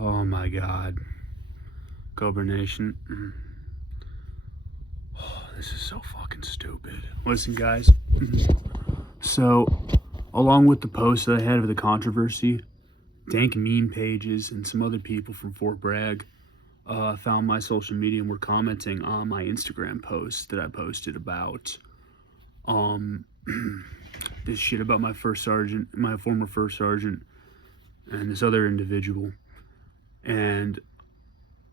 Oh my God. Cobra Nation. Oh, this is so fucking stupid. Listen, guys. So, along with the post that I had of the controversy, dank meme pages and some other people from Fort Bragg found my social media and were commenting on my Instagram post that I posted about this shit about my former first sergeant, and this other individual. And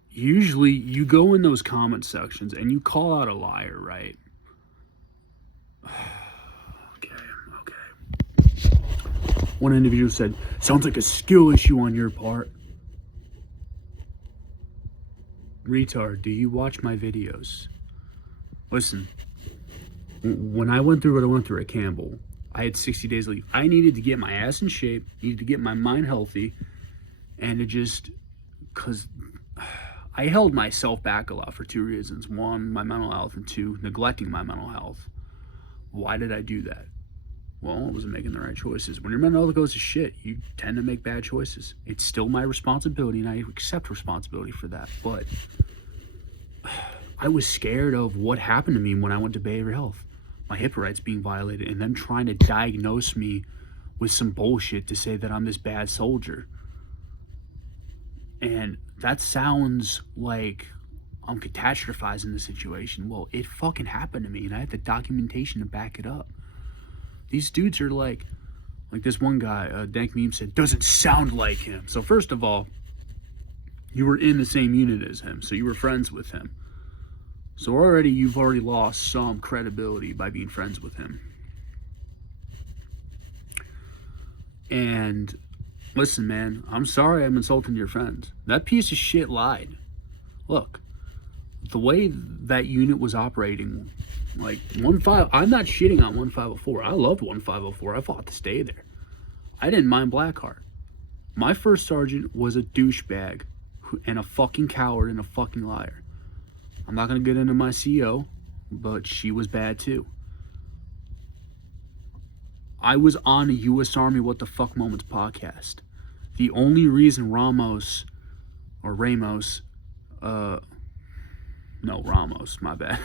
usually you go in those comment sections and you call out a liar, right? Okay. One individual said, "Sounds like a skill issue on your part." Retard, do you watch my videos? Listen, when I went through what I went through at Campbell, I had 60 days leave. I needed to get my ass in shape, needed to get my mind healthy, and because I held myself back a lot for two reasons. One, my mental health, and two, neglecting my mental health. Why did I do that? Well, I wasn't making the right choices. When your mental health goes to shit, you tend to make bad choices. It's still my responsibility, and I accept responsibility for that. But I was scared of what happened to me when I went to behavioral health. My HIPAA rights being violated, and them trying to diagnose me with some bullshit to say that I'm this bad soldier. And that sounds like I'm catastrophizing the situation. Well, it fucking happened to me, and I have the documentation to back it up. These dudes are like this one guy, Dank Meme said, doesn't sound like him. So first of all, you were in the same unit as him, so you were friends with him. So you've already lost some credibility by being friends with him. And listen, man, I'm sorry I'm insulting your friends. That piece of shit lied. Look, the way that unit was operating, like I'm not shitting on 1504. I loved 1504. I fought to stay there. I didn't mind Blackheart. My first sergeant was a douchebag and a fucking coward and a fucking liar. I'm not going to get into my CO, but she was bad too. I was on a U.S. Army What the Fuck Moments podcast. The only reason Ramos, my bad,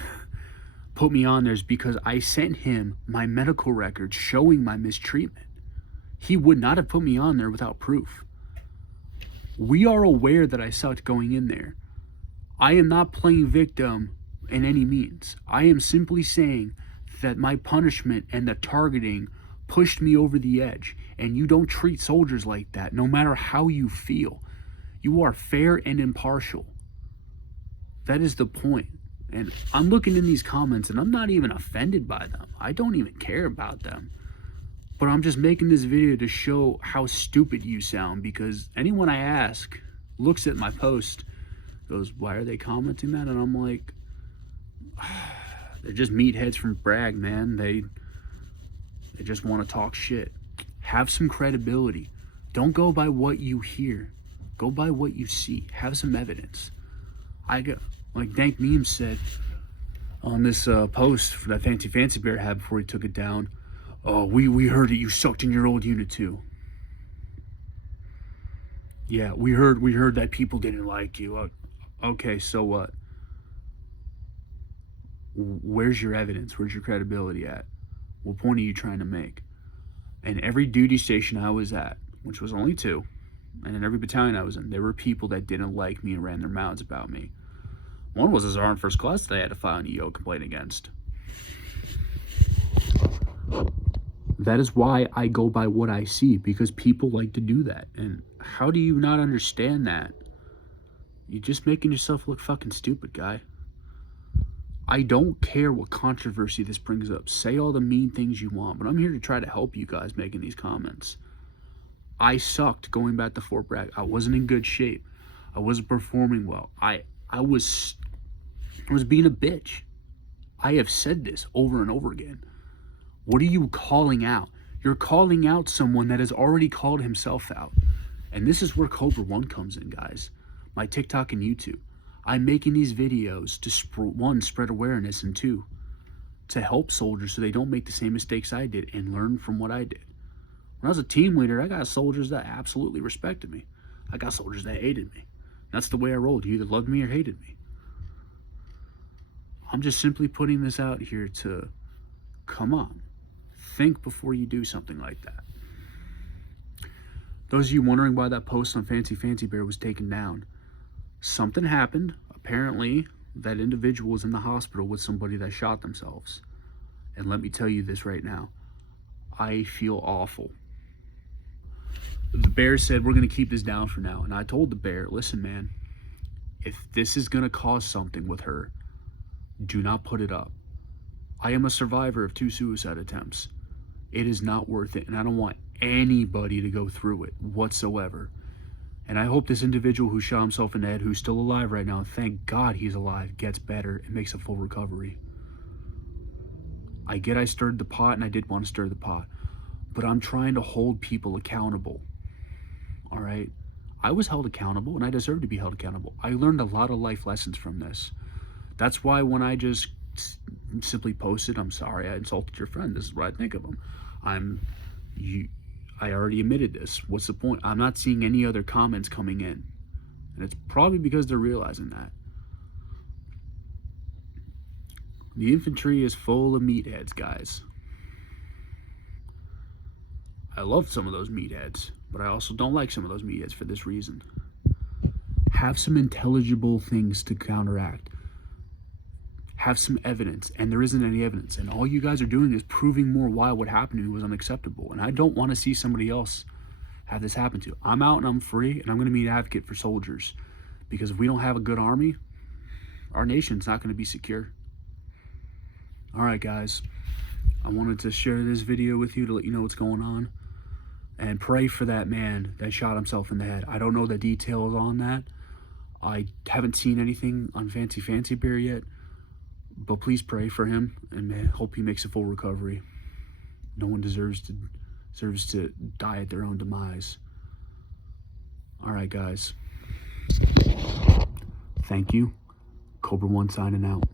put me on there is because I sent him my medical records showing my mistreatment. He would not have put me on there without proof. We are aware that I sucked going in there. I am not playing victim in any means. I am simply saying that my punishment and the targeting pushed me over the edge, and you don't treat soldiers like that, no matter how you feel. You are fair and impartial. That is the point. And I'm looking in these comments, and I'm not even offended by them. I don't even care about them. But I'm just making this video to show how stupid you sound, because anyone I ask looks at my post, goes, why are they commenting that? And I'm like, they're just meatheads from Bragg, man. They just want to talk shit. Have some credibility. Don't go by what you hear. Go by what you see. Have some evidence. Like Dank Meme said on this post that Fancy Bear had before he took it down. Oh, we heard it. You sucked in your old unit too. Yeah, we heard that people didn't like you. Okay, so what? Where's your evidence? Where's your credibility at? What point are you trying to make? And every duty station I was at, which was only 2, and in every battalion I was in, there were people that didn't like me and ran their mouths about me. One was a Sergeant First Class that I had to file an EO complaint against. That is why I go by what I see, because people like to do that. And how do you not understand that? You're just making yourself look fucking stupid, guy. I don't care what controversy this brings up. Say all the mean things you want, but I'm here to try to help you guys making these comments. I sucked going back to Fort Bragg. I wasn't in good shape. I wasn't performing well. I was being a bitch. I have said this over and over again. What are you calling out? You're calling out someone that has already called himself out. And this is where Cobra 1 comes in, guys. My TikTok and YouTube. I'm making these videos to, 1, spread awareness, and 2, to help soldiers so they don't make the same mistakes I did and learn from what I did. When I was a team leader, I got soldiers that absolutely respected me. I got soldiers that hated me. That's the way I rolled. You either loved me or hated me. I'm just simply putting this out here to, come on, think before you do something like that. Those of you wondering why that post on Fancy Bear was taken down, something happened. Apparently, that individual was in the hospital with somebody that shot themselves. And let me tell you this right now, I feel awful. The bear said, we're going to keep this down for now. And I told the bear, listen, man, if this is going to cause something with her, do not put it up. I am a survivor of 2 suicide attempts. It is not worth it, and I don't want anybody to go through it whatsoever. And I hope this individual who shot himself in the head, who's still alive right now, thank God he's alive, gets better and makes a full recovery. I get I stirred the pot, and I did want to stir the pot, but I'm trying to hold people accountable. All right? I was held accountable, and I deserve to be held accountable. I learned a lot of life lessons from this. That's why when I just simply posted, I'm sorry I insulted your friend, this is what I think of him. I already admitted this. What's the point? I'm not seeing any other comments coming in. And it's probably because they're realizing that. The infantry is full of meatheads, guys. I love some of those meatheads, but I also don't like some of those meatheads for this reason. Have some intelligible things to counteract. Have some evidence, and there isn't any evidence, and all you guys are doing is proving more why what happened to me was unacceptable, and I don't want to see somebody else have this happen to. I'm out and I'm free, and I'm going to be an advocate for soldiers, because if we don't have a good army, our nation's not going to be secure. All right, guys, I wanted to share this video with you to let you know what's going on, and pray for that man that shot himself in the head. I don't know the details on that. I haven't seen anything on Fancy Bear yet. But please pray for him and hope he makes a full recovery. No one deserves to die at their own demise. All right, guys. Thank you. Cobra 1 signing out.